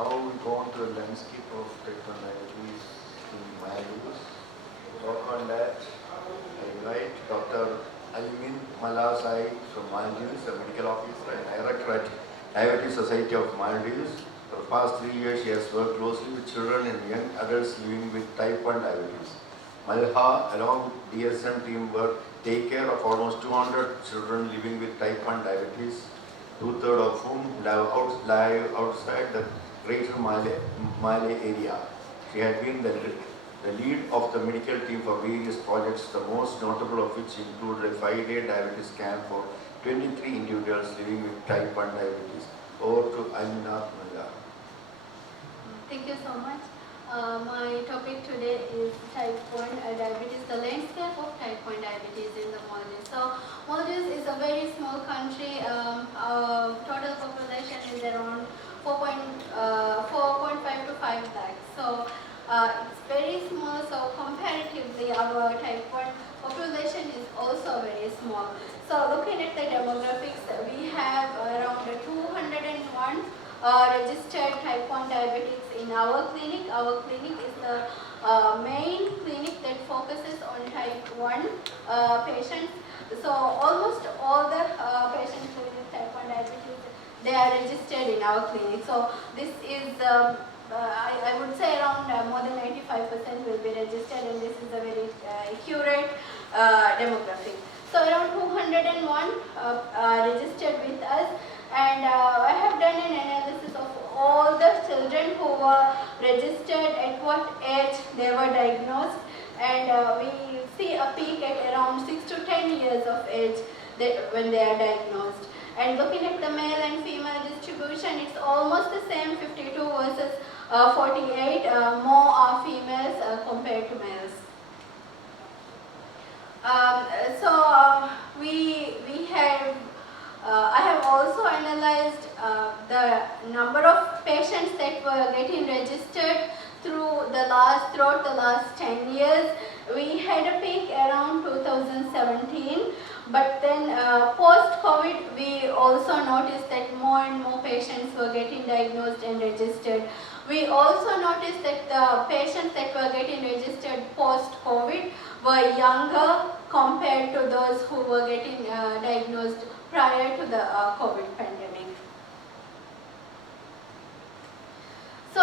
Now we go on to the landscape of type 1 diabetes in Maldives. To talk on that, I invite Dr. Alimin Malasai from Maldives, a medical officer and director at Diabetes Society of Maldives. For the past 3 years, she has worked closely with children and young adults living with type 1 diabetes. Malha, along with DSM team, take care of almost 200 children living with type 1 diabetes, two-thirds of whom live outside the Greater Malay area. She had been the lead of the medical team for various projects, the most notable of which included a 5-day diabetes camp for 23 individuals living with type 1 diabetes. Over to Alina Malla. Thank you so much. My topic today is type 1 diabetes, the landscape of type 1 diabetes in the Maldives. So, Maldives is a very small country. Total population is around 4.5 to 5 lakhs. So, it's very small. So, comparatively, our type 1 population is also very small. So, looking at the demographics, we have around 201 registered type 1 diabetics in our clinic. Our clinic is the main clinic that focuses on type 1 patients. So almost all the patients with type 1 diabetes, they are registered in our clinic. So this is, I would say around more than 95% will be registered, and this is a very accurate demographic. So around 201 registered with us. And I have done an analysis of all the children who were registered, at what age they were diagnosed, and we see a peak at around 6 to 10 years of age when they are diagnosed. And looking at the male and female distribution, it's almost the same, 52 versus 48, more are females compared to males. We have I have also analyzed the number of patients that were getting registered throughout the last 10 years. We had a peak around 2017, but then post-COVID, we also noticed that more and more patients were getting diagnosed and registered. We also noticed that the patients that were getting registered post-COVID were younger compared to those who were getting diagnosed prior to the COVID pandemic. So,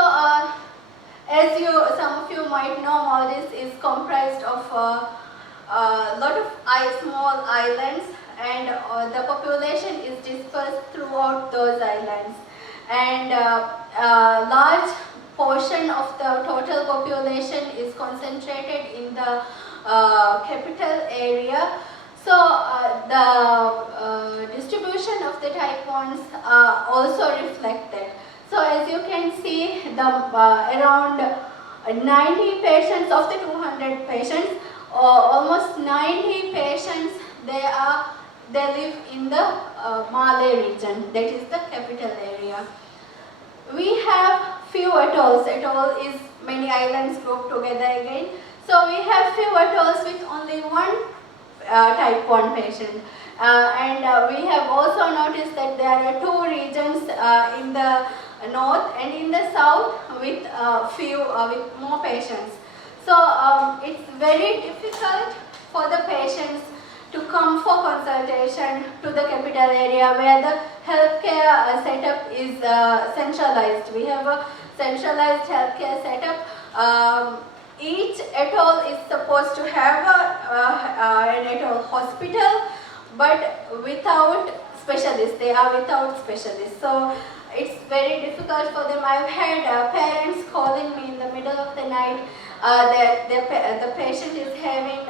as some of you might know, Maldives is comprised of a lot of small islands, and the population is dispersed throughout those islands. And a large portion of the total population is concentrated in the capital area. So the distribution of the type 1s also reflected. So as you can see, the around 90 patients of the 200 patients, almost 90 patients, they live in the Malay region, that is the capital area. We have few atolls. Atoll is many islands grouped together again. So we have few atolls with only one type 1 patient. And we have also noticed that there are two regions in the north and in the south with with more patients. So it's very difficult for the patients to come for consultation to the capital area where the healthcare setup is centralized. We have a centralized healthcare setup. Each atoll is supposed to have an atoll hospital, but without specialists. They are without specialists. So it's very difficult for them. I've had parents calling me in the middle of the night that the patient is having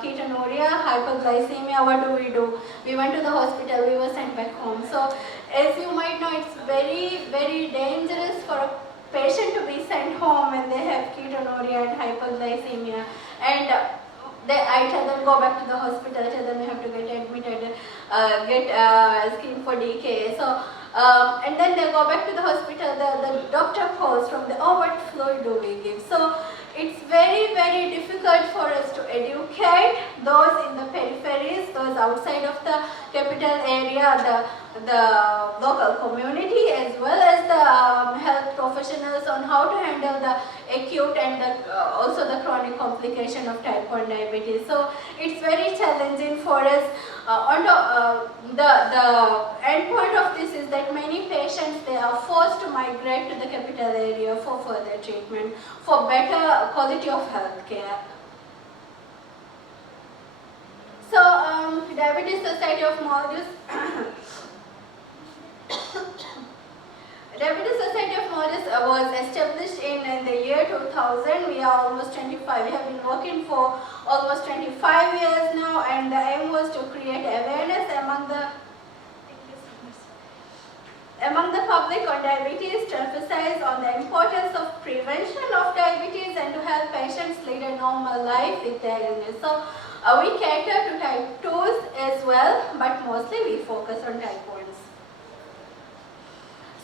ketonuria, hypoglycemia. What do we do? We went to the hospital. We were sent back home. So as you might know, it's very, very dangerous for a patient to be sent home when they have ketonuria and hypoglycemia. And I tell them, go back to the hospital. I tell them you have to get admitted, get screened for DKA. So and then they go back to the hospital. The doctor calls from what fluid do we give? So it's very, very difficult for us to educate those in the peripheries, those outside of the capital area, the the local community as well as the health professionals on how to handle the acute and also the chronic complication of type 1 diabetes. So it's very challenging for us. The end point of this is that many patients, they are forced to migrate to the capital area for further treatment, for better quality of health care. So, Diabetes Society of Maldives Diabetes Society of Maldives was established in the year 2000. We are almost 25. We have been working for almost 25 years now, and the aim was to create awareness among the public on diabetes, to emphasize on the importance of prevention of diabetes and to help patients lead a normal life with their illness. So we cater to type 2s as well, but mostly we focus on type 1s.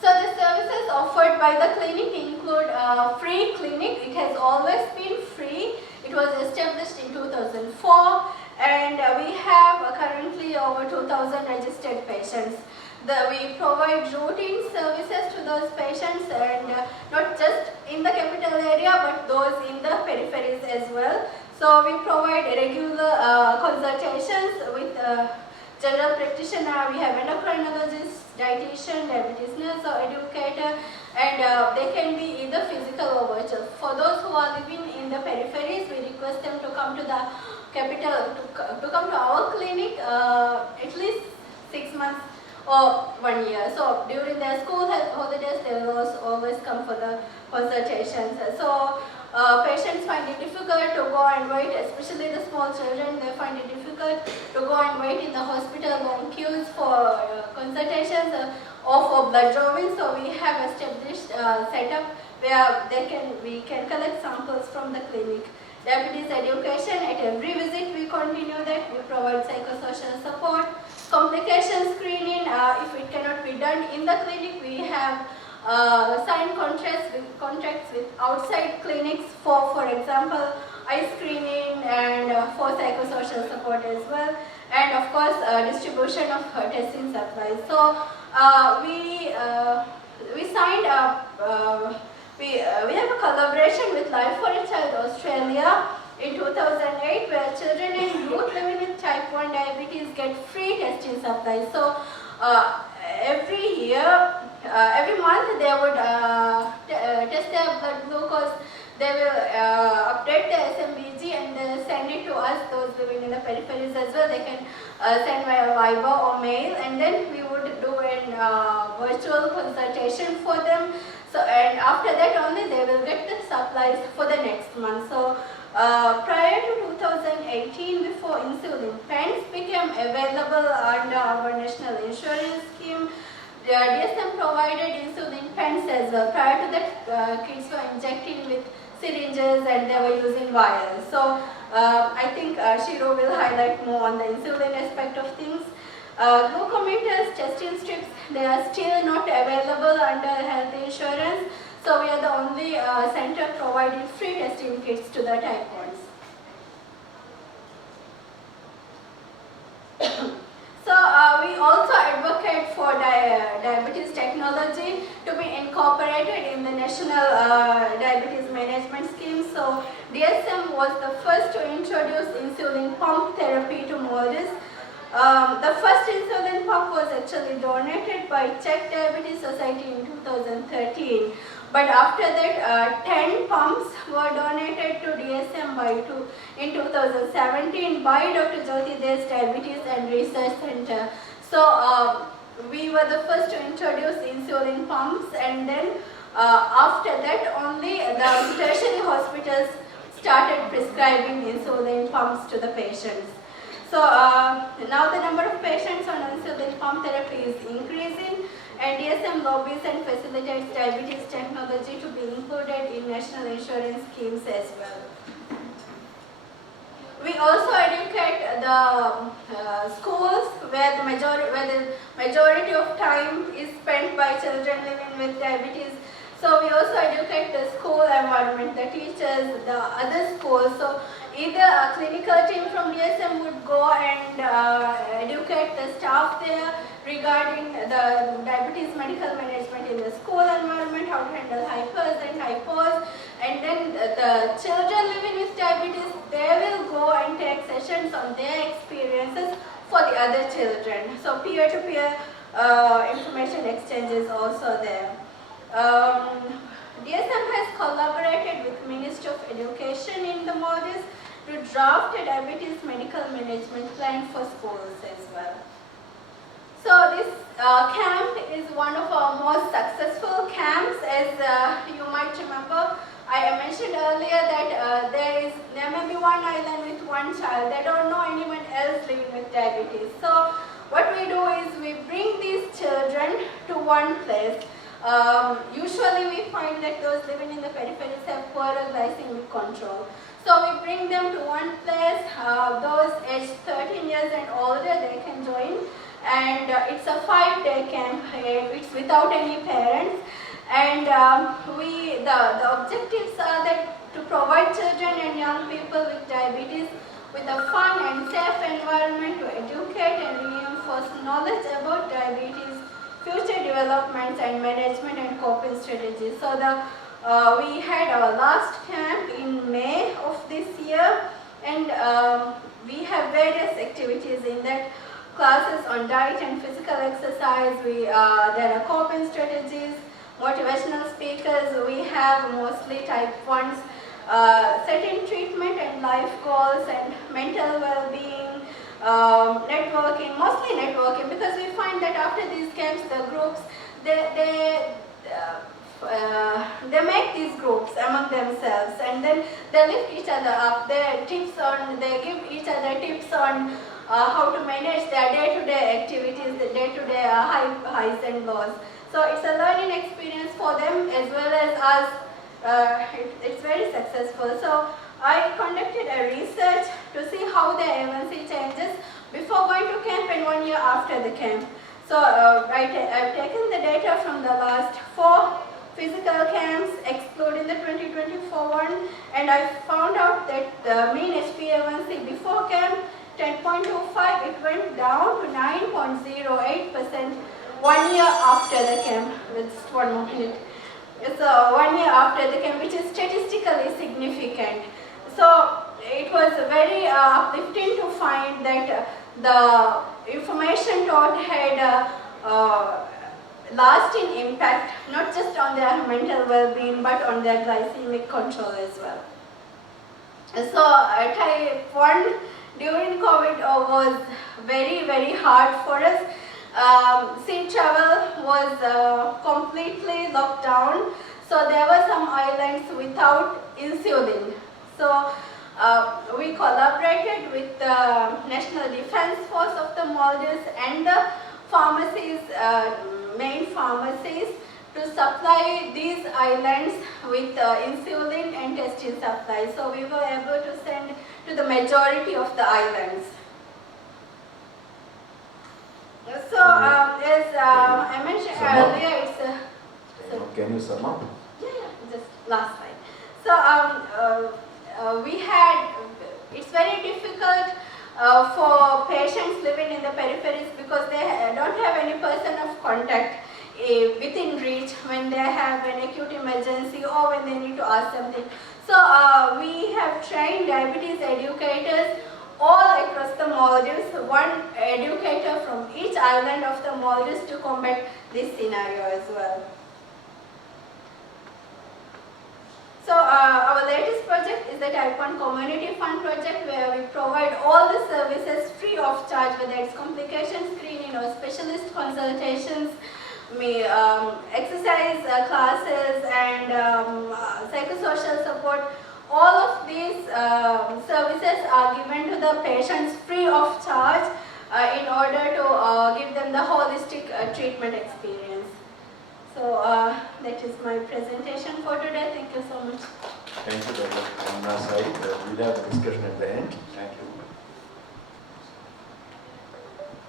So the services offered by the clinic include free clinic. It has always been free. It was established in 2004, and we have currently over 2,000 registered patients. We provide routine services to those patients, and not just in the capital area but those in the peripheries as well. So we provide regular consultations with general practitioner. We have endocrinologist, dietitian, diabetes nurse or educator, and they can be either physical or virtual. For those who are living in the peripheries, we request them to come to the capital, to come to our clinic at least 6 months or 1 year. So during their school holidays, they will always come for the consultations. So patients find it difficult to go and wait, especially the small children. They find it difficult to go and wait in the hospital long queues for consultations or for blood drawing. So we have established a setup where we can collect samples from the clinic. Diabetes education, at every visit we continue that. We provide psychosocial support, complication screening. If it cannot be done in the clinic, we have signed contracts with outside clinics for example, eye screening and for psychosocial support as well, and of course distribution of testing supplies. So we signed up. We have a collaboration with Life for a Child Australia in 2008, where children and youth living with type 1 diabetes get free testing supplies. So every year, every month they would test their blood glucose. They will update the SMBG and they send it to us, those living in the peripheries as well. They can send via Viber or mail, and then we would do a virtual consultation for them. So, and after that only they will get the supplies for the next month. So prior to 2018, before insulin pens became available under our national insurance scheme, the DSM provided insulin pens as well. Prior to that, kids were injecting with syringes and they were using vials. So I think Shiro will highlight more on the insulin aspect of things. Glucometers, testing strips, they are still not available under health insurance. So we are the only center providing free testing kits to the type 1s. So we also advocate for diabetes technology to be incorporated in the National Diabetes Management Scheme. So DSM was the first to introduce insulin pump therapy to Maldives. The first insulin pump was actually donated by Czech Diabetes Society in 2013. But after that, 10 pumps were donated to DSM in 2017 by Dr. Jyoti Des Diabetes and Research Center. So we were the first to introduce insulin pumps, and then after that only the tertiary hospitals started prescribing insulin pumps to the patients. So now the number of patients on insulin pump therapy is increasing, and DSM lobbies and facilitates diabetes technology to be included in national insurance schemes as well. We also educate the schools where the majority of time is spent by children living with diabetes. So we also educate the school environment, the teachers, the other schools. So either a clinical team from DSM would go and educate the staff there regarding the diabetes medical management in the school environment, how to handle hypers and hypos, and then the children living with diabetes, they will go and take sessions on their experiences for the other children. So peer-to-peer information exchange is also there. DSM has collaborated with Ministry of Education in the Maldives to draft a diabetes medical management plan for schools as well. So this camp is one of our most successful camps. As you might remember, I mentioned earlier that there may be one island with one child. They don't know anyone else living with diabetes. So what we do is we bring these children to one place. Usually we find that those living in the peripheries have poorer glycemic control. So we bring them to one place. Those aged 13 years and older, they can join. And it's a 5-day camp. It's without any parents. And the objectives are that to provide children and young people with diabetes with a fun and safe environment to educate and reinforce knowledge about diabetes, future developments and management and coping strategies. So we had our last camp in May of this year, and we have various activities in that. Classes on diet and physical exercise. There are coping strategies, motivational speakers. We have mostly type 1s, setting treatment and life goals and mental well-being, networking, mostly networking, because we find that after these camps, the groups, they make these groups among themselves, and then they lift each other up. They give each other tips on how to manage their day-to-day activities, the day-to-day highs and lows. So it's a learning experience for them as well as us. It's very successful. So I conducted a research to see how their A1C changes before going to camp and 1 year after the camp. So I've taken the data from the last 4 physical camps excluding the 2024 one, and I found out that the mean HbA1c before camp 10.25, it went down to 9.08% 1 year after the camp. Just one more minute. So 1 year after the camp, which is statistically significant. So it was very uplifting to find that the information taught had lasting impact, not just on their mental well-being, but on their glycemic control as well. So type 1 during COVID was very, very hard for us. Sea travel was completely locked down. So there were some islands without insulin. So we collaborated with the National Defense Force of the Maldives and the pharmacies, main pharmacies, to supply these islands with insulin and testing supplies. So we were able to send to the majority of the islands. So as I mentioned earlier, it's Can you sum up? yeah, just last slide. So it's very difficult for patients living in the peripheries because they don't have any person of contact within reach when they have an acute emergency or when they need to ask something. So we have trained diabetes educators all across the Maldives, one educator from each island of the Maldives to combat this scenario as well. So our latest project is the Type 1 Community Fund project, where we provide all the services free of charge, whether it's complication screening or specialist consultations, exercise classes and psychosocial support. All of these services are given to the patients free of charge in order to give them the holistic treatment experience. So that is my presentation for today. Thank you so much. Thank you, Dr. Anna Sai. We'll have a discussion at the end. Thank you.